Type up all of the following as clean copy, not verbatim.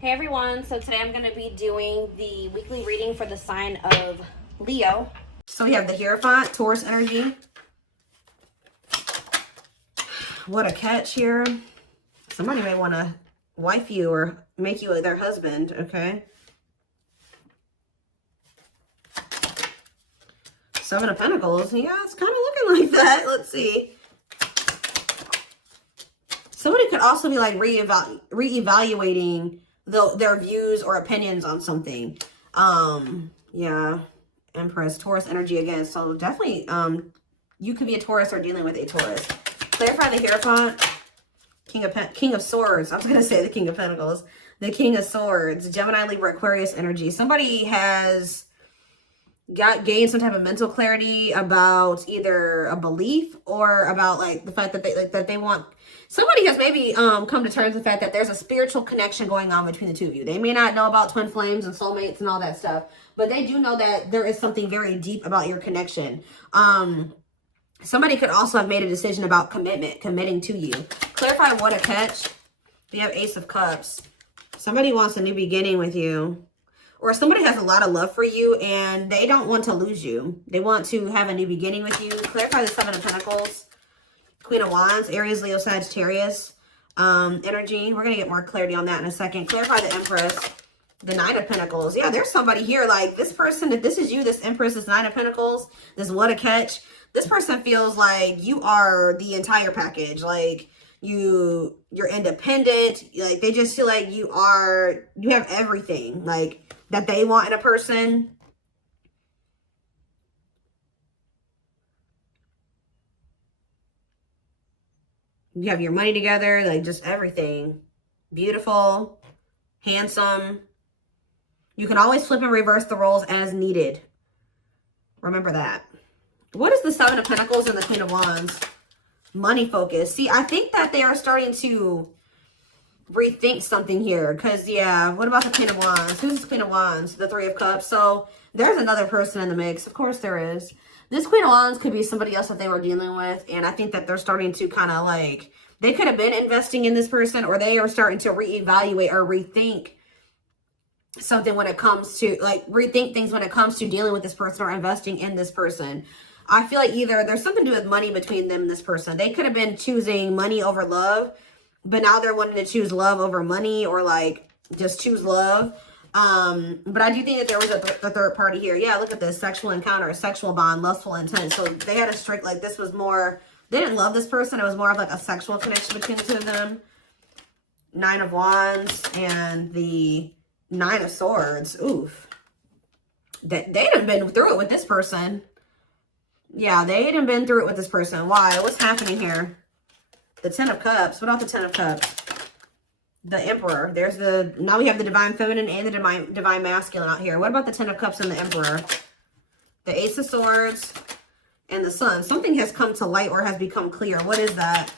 Hey everyone, so today I'm going to be doing the weekly reading for the sign of Leo. So we have the Hierophant, Taurus energy. What a catch here. Somebody may want to wife you or make you their husband, okay? Seven of Pentacles. Yeah, it's kind of looking like that. Let's see. Somebody could also be like reevaluating their views or opinions on something. Yeah. Empress, Taurus energy again. So definitely, you could be a Taurus or dealing with a Taurus. Clarify the Hierophant. King of Swords. I was going to say the King of Pentacles. The King of Swords. Gemini, Libra, Aquarius energy. Somebody has gained some type of mental clarity about either a belief or about like the fact that they want. Somebody has maybe come to terms with the fact that there's a spiritual connection going on between the two of you. They may not know about twin flames and soulmates and all that stuff, but they do know that there is something very deep about your connection. Somebody could also have made a decision about committing to you. Clarify what a catch. We have Ace of Cups. Somebody wants a new beginning with you. Or somebody has a lot of love for you and they don't want to lose you. They want to have a new beginning with you. Clarify the Seven of Pentacles. Queen of Wands, Aries, Leo, Sagittarius energy. We're going to get more clarity on that in a second. Clarify the Empress. The Nine of Pentacles. Yeah, there's somebody here like this person. If this is you, this Empress, this Nine of Pentacles, this what a catch. This person feels like you are the entire package. Like you're independent. Like they just feel like you have everything like that they want in a person. You have your money together, like just everything. Beautiful, handsome. You can always flip and reverse the roles as needed. Remember that. What is the Seven of Pentacles and the Queen of Wands? Money focus. See, I think that they are starting to rethink something here. Because, yeah, what about the Queen of Wands? Who's the Queen of Wands? The Three of Cups. So, there's another person in the mix. Of course there is. This Queen of Wands could be somebody else that they were dealing with. And I think that they're starting to kind of like, they could have been investing in this person, or they are starting to reevaluate or rethink something when it comes to, like, rethink things when it comes to dealing with this person or investing in this person. I feel like either there's something to do with money between them and this person. They could have been choosing money over love, but now they're wanting to choose love over money, or like just choose love. But I do think that there was a third party here. Yeah, look at this. Sexual encounter, sexual bond, lustful intent. So they had a strict, like this was more, they didn't love this person. It was more of like a sexual connection between the two of them. Nine of Wands and the Nine of Swords. Oof. They done been through it with this person. Yeah, they hadn't been through it with this person. Why? What's happening here? The Ten of Cups. What about the Ten of Cups? The Emperor. Now we have the Divine Feminine and the Divine Masculine out here. What about the Ten of Cups and the Emperor? The Ace of Swords and the Sun. Something has come to light or has become clear. What is that?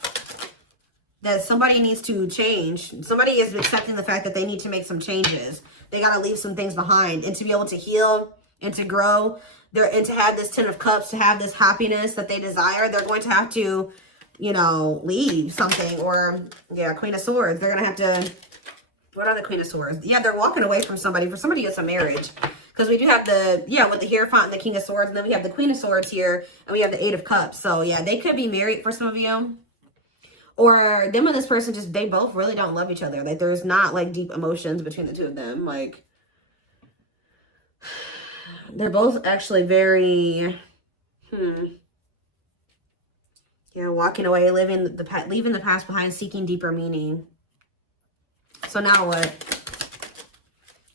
That somebody needs to change. Somebody is accepting the fact that they need to make some changes. They got to leave some things behind. And to be able to heal and to grow, and to have this Ten of Cups, to have this happiness that they desire, they're going to have to, you know, leave something. Or, yeah, Queen of Swords. They're going to have to, what are the Queen of Swords? Yeah, they're walking away from somebody. For somebody, it's a marriage. Because we do have the, yeah, with the Hierophant and the King of Swords. And then we have the Queen of Swords here. And we have the Eight of Cups. So, yeah, they could be married for some of you. Or them and this person just, they both really don't love each other. Like, there's not, like, deep emotions between the two of them. Like, they're both actually very, yeah, walking away, leaving the past behind, seeking deeper meaning. So now what?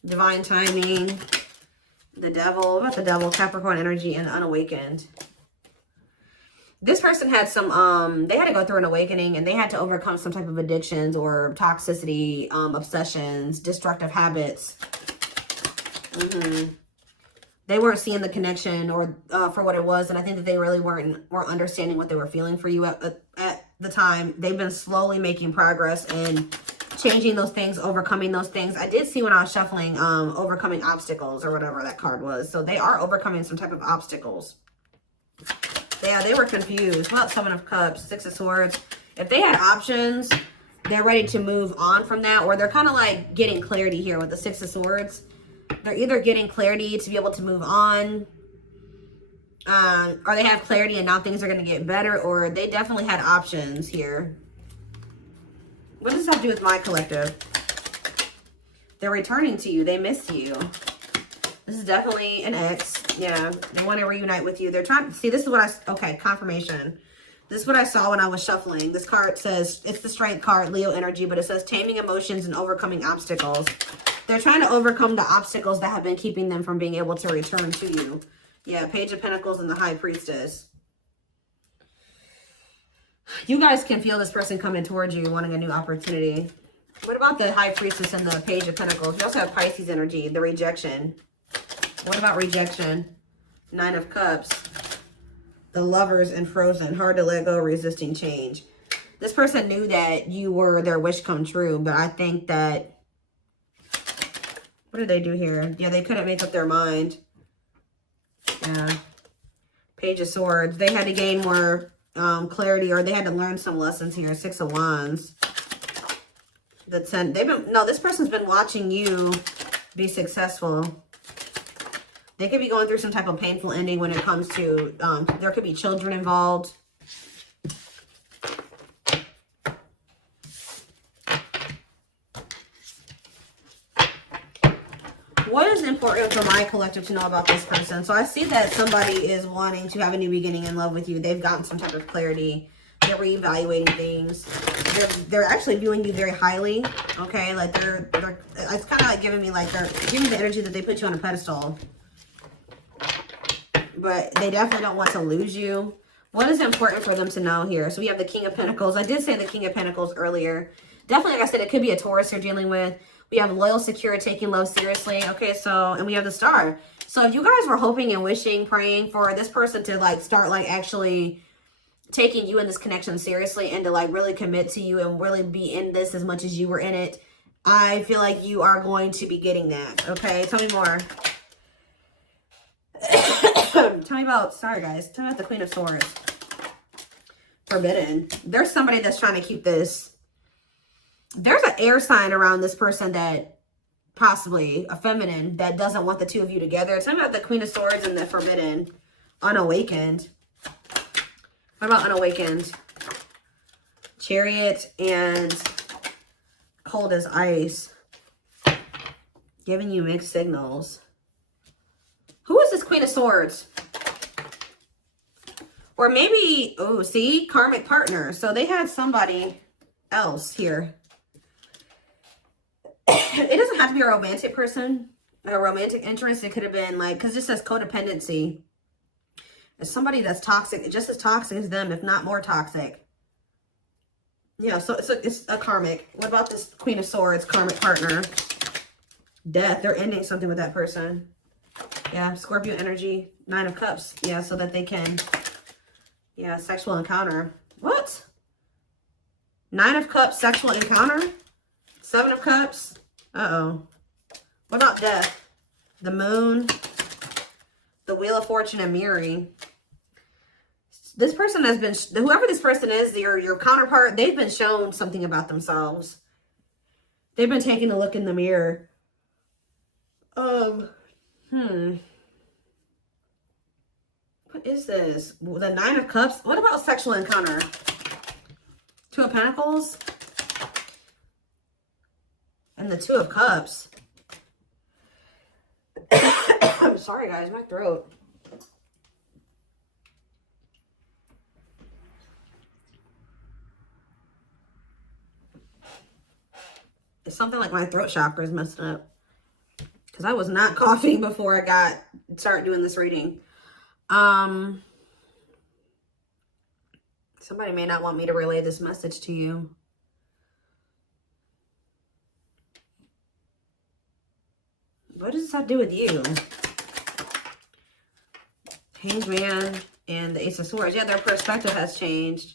Divine timing, the Devil. What about the Devil? Capricorn energy and unawakened. This person had some, they had to go through an awakening and they had to overcome some type of addictions or toxicity, obsessions, destructive habits. They weren't seeing the connection or for what it was. And I think that they really weren't understanding what they were feeling for you at the time. They've been slowly making progress and changing those things, overcoming those things. I did see when I was shuffling, overcoming obstacles or whatever that card was. So they are overcoming some type of obstacles. Yeah, they were confused. Well, Seven of Cups, Six of Swords. If they had options, they're ready to move on from that, or they're kind of like getting clarity here with the Six of Swords. They're either getting clarity to be able to move on, or they have clarity and now things are going to get better, or they definitely had options here. What does this have to do with my collective? They're returning to you. They miss you. This is definitely an ex. Yeah, they want to reunite with you. They're trying to see. This is what I, okay, confirmation. This is what I saw when I was shuffling. This card says, it's the Strength card, Leo energy, but it says taming emotions and overcoming obstacles. They're trying to overcome the obstacles that have been keeping them from being able to return to you. Yeah, Page of Pentacles and the High Priestess. You guys can feel this person coming towards you, wanting a new opportunity. What about the High Priestess and the Page of Pentacles? You also have Pisces energy, the rejection. What about rejection? Nine of Cups. The Lovers and Frozen. Hard to let go, resisting change. This person knew that you were their wish come true, but I think that... What did they do here? Yeah, they couldn't make up their mind. Yeah. Page of Swords. They had to gain more clarity, or they had to learn some lessons here. Six of Wands. The 10. This person's been watching you be successful. They could be going through some type of painful ending when it comes to, there could be children involved. What is important for my collective to know about this person? So I see that somebody is wanting to have a new beginning in love with you. They've gotten some type of clarity. They're reevaluating things. They're actually viewing you very highly. Okay, like it's kind of like giving me like they're giving me the energy that they put you on a pedestal. But they definitely don't want to lose you. What is important for them to know here? So we have the King of Pentacles. I did say the King of Pentacles earlier. Definitely, like I said, it could be a Taurus you're dealing with. We have loyal, secure, taking love seriously. Okay, so, and we have the Star. So if you guys were hoping and wishing, praying for this person to like start like actually taking you in this connection seriously and to like really commit to you and really be in this as much as you were in it, I feel like you are going to be getting that. Okay, tell me more. Tell me about, sorry guys, tell me about the Queen of Swords. Forbidden. There's somebody that's trying to keep this. There's an air sign around this person that possibly a feminine that doesn't want the two of you together. Tell me about the Queen of Swords and the Forbidden. Unawakened. What about Unawakened? Chariot and Cold as Ice. Giving you mixed signals. Who is this Queen of Swords? Or maybe, oh, see? Karmic partner. So they had somebody else here. It doesn't have to be a romantic person. A romantic interest. It could have been like, because it says codependency. It's somebody that's toxic. Just as toxic as them, if not more toxic. Yeah, so it's a karmic. What about this Queen of Swords, karmic partner? Death. They're ending something with that person. Yeah, Scorpio energy, Nine of Cups. Yeah, so that they can, yeah, sexual encounter. What? Nine of Cups, sexual encounter? Seven of Cups. Uh-oh. What about death? The Moon, the Wheel of Fortune, and Miri. This person has been, whoever this person is, your counterpart, they've been shown something about themselves. They've been taking a look in the mirror. What is this? The Nine of Cups. What about sexual encounter? Two of Pentacles. And the Two of Cups. I'm sorry, guys. My throat. It's something like my throat chakra is messed up. Because I was not coughing before I started doing this reading. Somebody may not want me to relay this message to you. What does this have to do with you? Hanged Man and the Ace of Swords. Yeah, their perspective has changed.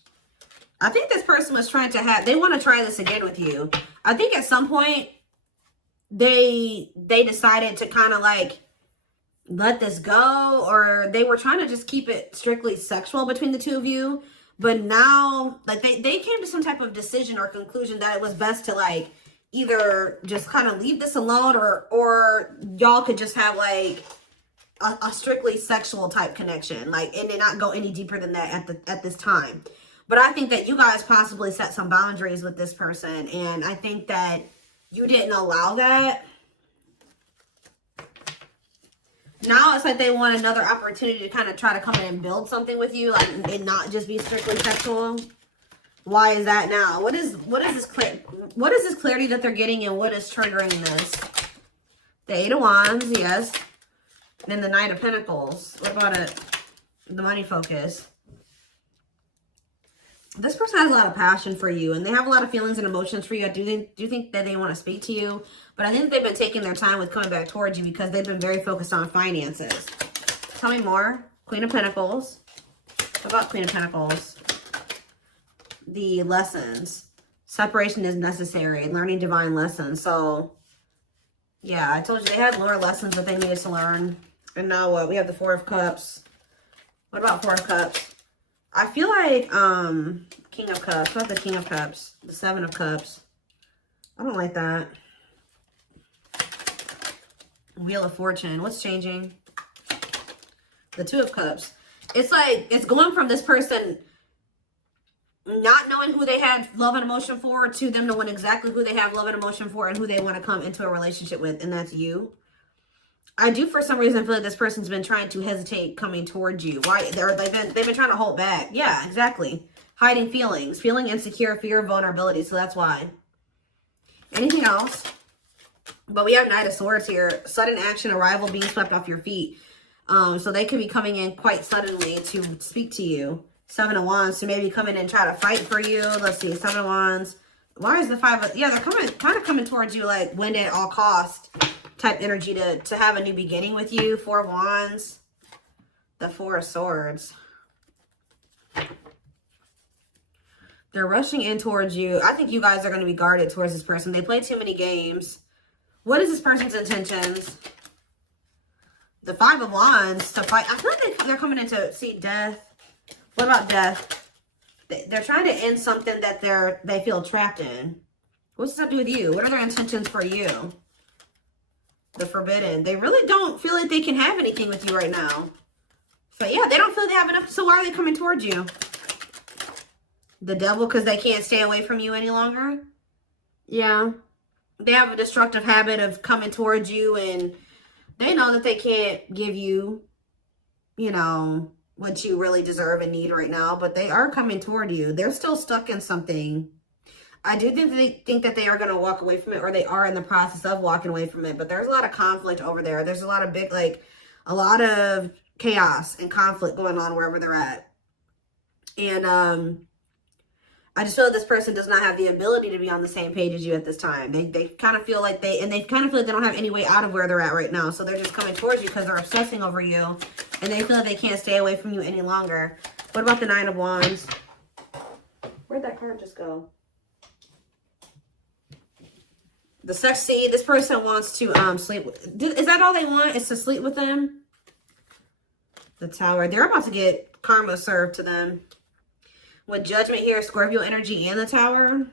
I think this person was trying to they want to try this again with you. I think at some point, they decided to kind of like let this go, or they were trying to just keep it strictly sexual between the two of you, But now, like, they came to some type of decision or conclusion that it was best to, like, either just kind of leave this alone, or y'all could just have, like, a strictly sexual type connection, like, and then not go any deeper than that at this time. But I think that you guys possibly set some boundaries with this person, and I think that you didn't allow that. Now it's like they want another opportunity to kind of try to come in and build something with you, like, and not just be strictly sexual. Why is that now? What is this clarity that they're getting, and what is triggering this? The Eight of Wands, yes. And then the Knight of Pentacles. What about it? The money focus. This person has a lot of passion for you, and they have a lot of feelings and emotions for you. I do think that they want to speak to you, but I think they've been taking their time with coming back towards you because they've been very focused on finances. Tell me more. Queen of Pentacles. What about Queen of Pentacles? The lessons. Separation is necessary. Learning divine lessons. So, yeah, I told you they had more lessons that they needed to learn. And now what? We have the Four of Cups. What about Four of Cups? I feel like, King of Cups. What about the King of Cups? The Seven of Cups. I don't like that. Wheel of Fortune. What's changing? The Two of Cups. It's like, it's going from this person not knowing who they had love and emotion for to them knowing exactly who they have love and emotion for and who they want to come into a relationship with, and that's you. I do, for some reason, feel like this person's been trying to hesitate coming towards you. Why? They've been trying to hold back. Yeah, exactly. Hiding feelings. Feeling insecure, fear of vulnerability. So that's why. Anything else? But we have Knight of Swords here. Sudden action, arrival, being swept off your feet. So they could be coming in quite suddenly to speak to you. Seven of Wands to maybe come in and try to fight for you. Let's see. Seven of Wands. Why is the Five of... Yeah, they're kind of coming towards you like win at all cost type energy to have a new beginning with you. Four of Wands. The Four of Swords. They're rushing in towards you. I think you guys are going to be guarded towards this person. They play too many games. What is this person's intentions? The Five of Wands to fight. I feel like they're coming in to see death. What about death? They're trying to end something that they feel trapped in. What's that to do with you? What are their intentions for you? The Forbidden. They really don't feel like they can have anything with you right now. So yeah, they don't feel they have enough. So why are they coming towards you? The Devil, because they can't stay away from you any longer. Yeah. They have a destructive habit of coming towards you, and they know that they can't give you, you know, what you really deserve and need right now, but they are coming toward you. They're still stuck in something. I do think that they are going to walk away from it, or they are in the process of walking away from it, but there's a lot of conflict over there. There's a lot of a lot of chaos and conflict going on wherever they're at. And I just feel like this person does not have the ability to be on the same page as you at this time. They kind of feel like they kind of feel like they don't have any way out of where they're at right now. So they're just coming towards you because they're obsessing over you, and they feel like they can't stay away from you any longer. What about the Nine of Wands? Where'd that card just go? The sex. See, this person wants to sleep. Is that all they want? Is to sleep with them? The Tower. They're about to get karma served to them. With Judgment here, Scorpio energy and the Tower.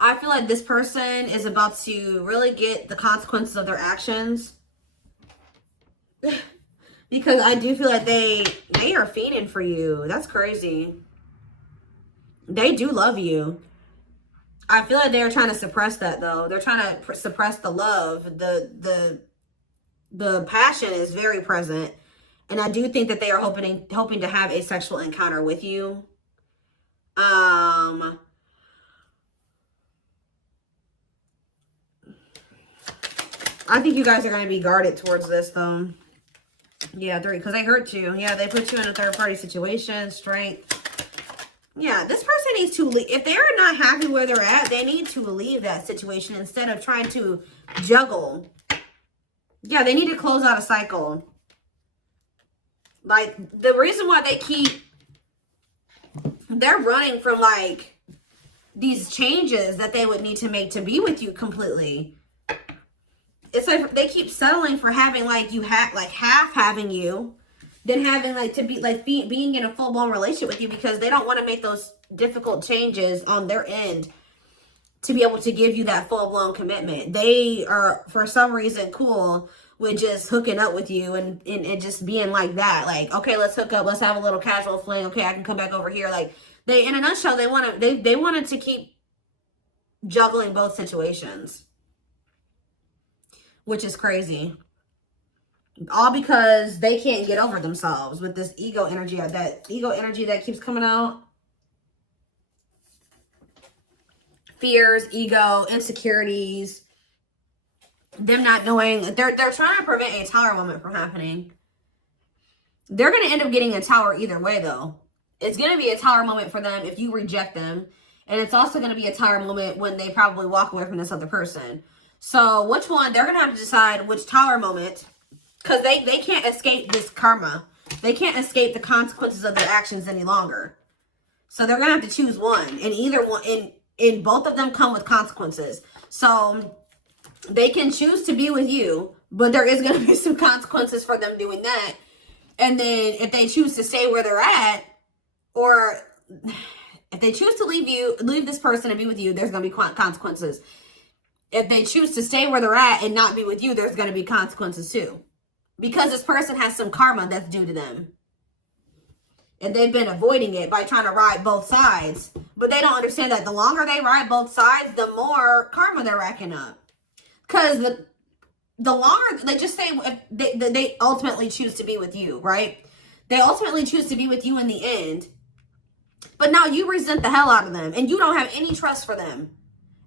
I feel like this person is about to really get the consequences of their actions. Because I do feel like they are fiending for you. That's crazy. They do love you. I feel like they're trying to suppress that, though. They're trying to suppress the love. The passion is very present. And I do think that they are hoping to have a sexual encounter with you. I think you guys are going to be guarded towards this, though. Yeah, because they hurt you. Yeah, they put you in a third-party situation. Strength. Yeah, this person needs to leave. If they're not happy where they're at, they need to leave that situation instead of trying to juggle. Yeah, they need to close out a cycle. Like, the reason why they're running from, like, these changes that they would need to make to be with you completely. It's like they keep settling for having, like, half having you. than having like to be like being in a full-blown relationship with you, because they don't want to make those difficult changes on their end to be able to give you that full-blown commitment. They are, for some reason, cool with just hooking up with you and just being like that. Like, okay, let's hook up. Let's have a little casual fling. Okay, I can come back over here. Like, they, in a nutshell, they wanted to keep juggling both situations, which is crazy. All because they can't get over themselves with this ego energy, that keeps coming out. Fears, ego, insecurities, them not knowing. They're trying to prevent a tower moment from happening. They're going to end up getting a tower either way, though. It's going to be a tower moment for them if you reject them. And it's also going to be a tower moment when they probably walk away from this other person. So which one? They're going to have to decide which tower moment. Because they can't escape this karma. They can't escape the consequences of their actions any longer. So they're going to have to choose one. And either one... And both of them come with consequences. So they can choose to be with you, but there is going to be some consequences for them doing that. And then if they choose to stay where they're at, or if they choose to leave this person and be with you, there's going to be consequences. If they choose to stay where they're at and not be with you, there's going to be consequences too. Because this person has some karma that's due to them. And they've been avoiding it by trying to ride both sides. But they don't understand that the longer they ride both sides, the more karma they're racking up. Because the longer, they just say, if they ultimately choose to be with you, right? They ultimately choose to be with you in the end. But now you resent the hell out of them. And you don't have any trust for them.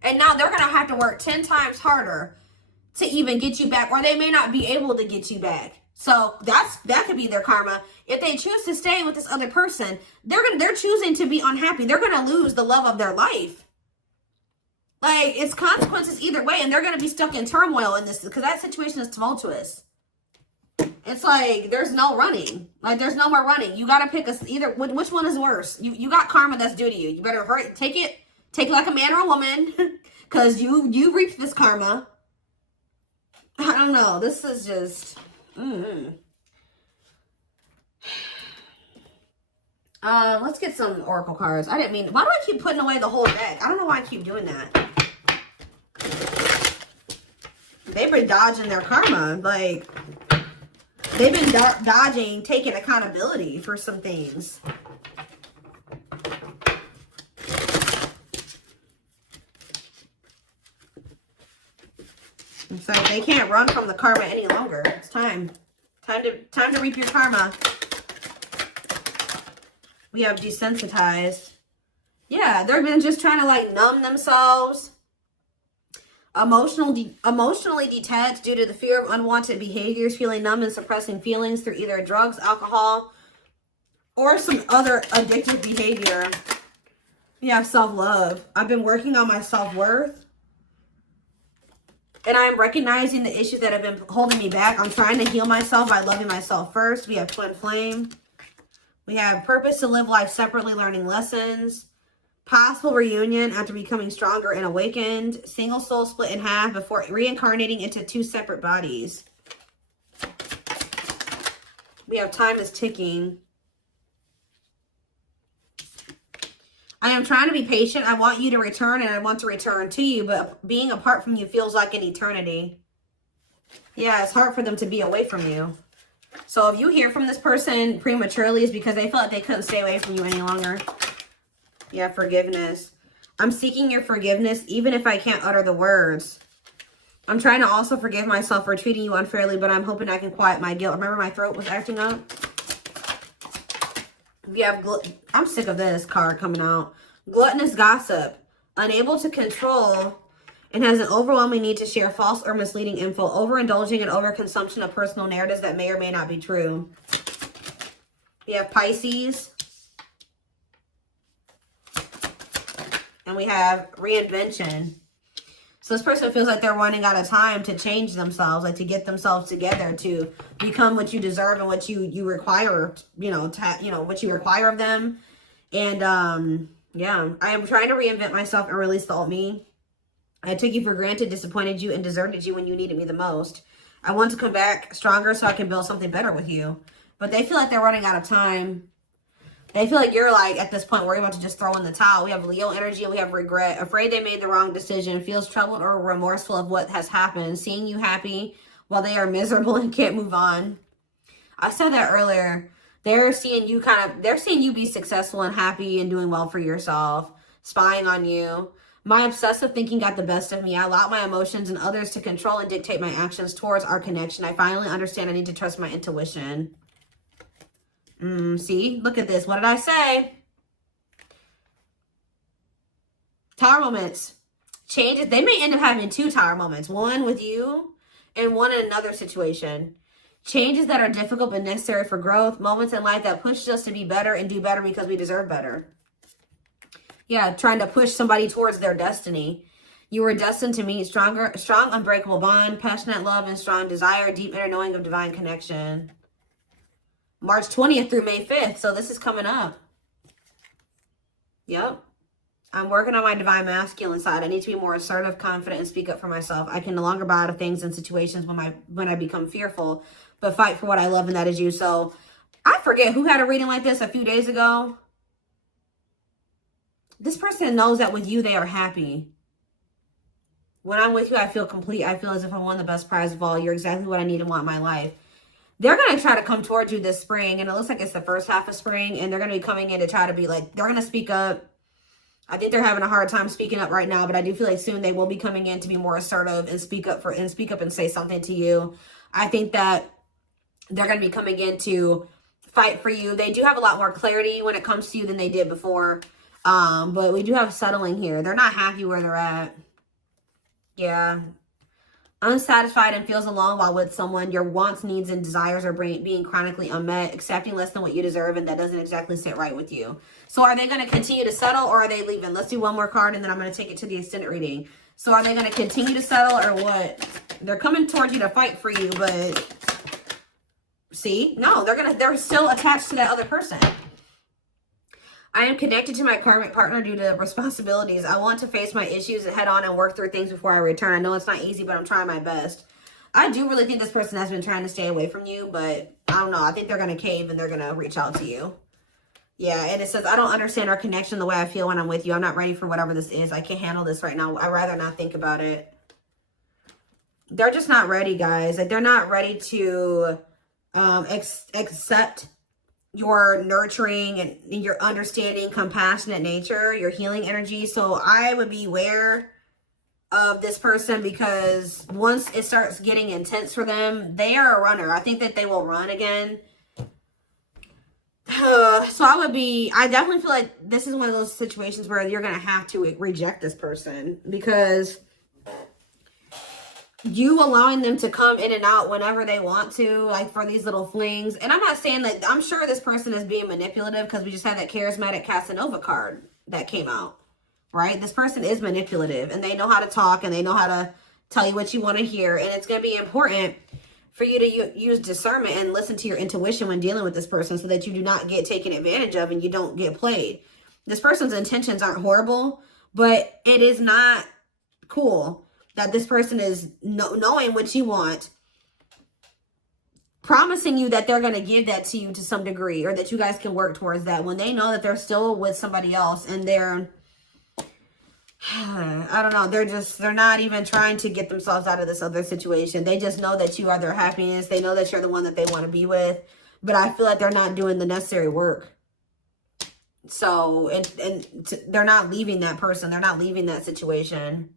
And now they're going to have to work 10 times harder to even get you back. Or they may not be able to get you back. So that could be their karma. If they choose to stay with this other person, they're choosing to be unhappy. They're going to lose the love of their life. Like, it's consequences either way, and they're going to be stuck in turmoil in this, because that situation is tumultuous. It's like there's no running. Like, there's no more running. You got to pick either. Which one is worse? You got karma that's due to you. You better hurry, take it like a man or a woman, because you reaped this karma. I don't know. This is just. Let's get some oracle cards. I didn't mean. Why do I keep putting away the whole deck? I don't know why I keep doing that. They've been dodging their karma. Like, they've been dodging taking accountability for some things. It's like they can't run from the karma any longer. It's time. Time to reap your karma. We have desensitized. Yeah, they're been just trying to like numb themselves. Emotionally detached due to the fear of unwanted behaviors, feeling numb and suppressing feelings through either drugs, alcohol, or some other addictive behavior. We have self-love. I've been working on my self-worth. And I'm recognizing the issues that have been holding me back. I'm trying to heal myself by loving myself first. We have twin flame. We have purpose to live life separately, learning lessons. Possible reunion after becoming stronger and awakened. Single soul split in half before reincarnating into two separate bodies. We have time is ticking. I am trying to be patient. I want you to return and I want to return to you. But being apart from you feels like an eternity. Yeah, it's hard for them to be away from you. So if you hear from this person prematurely, it's because they felt like they couldn't stay away from you any longer. Yeah, forgiveness. I'm seeking your forgiveness even if I can't utter the words. I'm trying to also forgive myself for treating you unfairly, but I'm hoping I can quiet my guilt. Remember my throat was acting up? We have, I'm sick of this card coming out. Gluttonous gossip. Unable to control and has an overwhelming need to share false or misleading info. Overindulging and overconsumption of personal narratives that may or may not be true. We have Pisces. And we have reinvention. So this person feels like they're running out of time to change themselves, like to get themselves together, to become what you deserve and what you require, what you require of them. And yeah, I am trying to reinvent myself and release the old me. I took you for granted, disappointed you, and deserted you when you needed me the most. I want to come back stronger so I can build something better with you. But they feel like they're running out of time. They feel like you're like, at this point, we're about to just throw in the towel. We have Leo energy and we have regret. Afraid they made the wrong decision. Feels troubled or remorseful of what has happened. Seeing you happy while they are miserable and can't move on. I said that earlier. They're seeing you they're seeing you be successful and happy and doing well for yourself. Spying on you. My obsessive thinking got the best of me. I allowed my emotions and others to control and dictate my actions towards our connection. I finally understand I need to trust my intuition. See? Look at this. What did I say? Tower moments. Changes. They may end up having 2 tower moments. One with you and one in another situation. Changes that are difficult but necessary for growth. Moments in life that push us to be better and do better because we deserve better. Yeah, trying to push somebody towards their destiny. You were destined to meet strong, unbreakable bond, passionate love, and strong desire, deep inner knowing of divine connection. March 20th through May 5th. So this is coming up. Yep. I'm working on my divine masculine side. I need to be more assertive, confident, and speak up for myself. I can no longer bow out of things and situations when I become fearful, but fight for what I love, and that is you. So I forget who had a reading like this a few days ago. This person knows that with you, they are happy. When I'm with you, I feel complete. I feel as if I won the best prize of all. You're exactly what I need and want in my life. They're going to try to come towards you this spring, and it looks like it's the first half of spring, and they're going to be coming in to try to be like, they're going to speak up. I think they're having a hard time speaking up right now, but I do feel like soon they will be coming in to be more assertive and speak up and say something to you. I think that they're going to be coming in to fight for you. They do have a lot more clarity when it comes to you than they did before. But we do have settling here. They're not happy where they're at. Yeah. Unsatisfied and feels alone while with someone. Your wants, needs, and desires are being chronically unmet. Accepting less than what you deserve, and that doesn't exactly sit right with you. So are they going to continue to settle, or are they leaving? Let's do one more card, and then I'm going to take it to the extended reading. So are they going to continue to settle, or what? They're coming towards you to fight for you, but see? No, they're still attached to that other person. I am connected to my karmic partner due to responsibilities. I want to face my issues head on and work through things before I return. I know it's not easy, but I'm trying my best. I do really think this person has been trying to stay away from you, but I don't know. I think they're going to cave and they're going to reach out to you. Yeah, and it says, I don't understand our connection the way I feel when I'm with you. I'm not ready for whatever this is. I can't handle this right now. I'd rather not think about it. They're just not ready, guys. Like, they're not ready to accept your nurturing and your understanding, compassionate nature, your healing energy. So I would be aware of this person, because once it starts getting intense for them, they are a runner. I think that they will run again. So I definitely feel like this is one of those situations where you're going to have to reject this person, because you allowing them to come in and out whenever they want to, like for these little flings. And I'm not saying that, I'm sure this person is being manipulative, because we just had that charismatic Casanova card that came out, right? This person is manipulative, and they know how to talk, and they know how to tell you what you want to hear. And it's going to be important for you to use discernment and listen to your intuition when dealing with this person, so that you do not get taken advantage of and you don't get played. This person's intentions aren't horrible, but it is not cool that this person is knowing what you want, promising you that they're going to give that to you to some degree, or that you guys can work towards that, when they know that they're still with somebody else, and they're, I don't know, they're not even trying to get themselves out of this other situation. They just know that you are their happiness. They know that you're the one that they want to be with, but I feel like they're not doing the necessary work. So, they're not leaving that person. They're not leaving that situation.